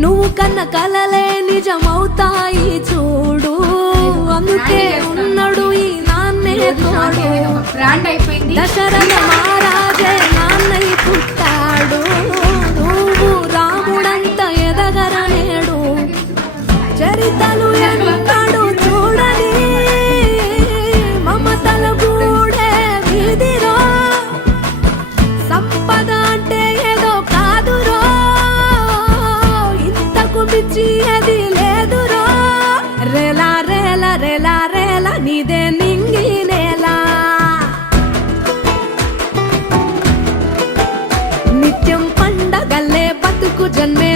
నువ్వు కన్న కలలే నిజమవుతాయి చూడు, అందుకే ఉన్నాడు ఈ నాన్నే తోడు. దశరథ మహారాజే నాన్నై పుట్టాడు, నువ్వు రాముడంత ఎదగరనేడు. చరితలు ఎన్నడు చూడని మమతల గూడే వీధిలో, సంపద అంటే ఏదో కాదురో, ఇంతకు మించి అది లేదురో. రేలా రేలా రేలా రేలా నీదే నింగి నేలా, నిత్యం పండగల్లే బతుకు జన్మే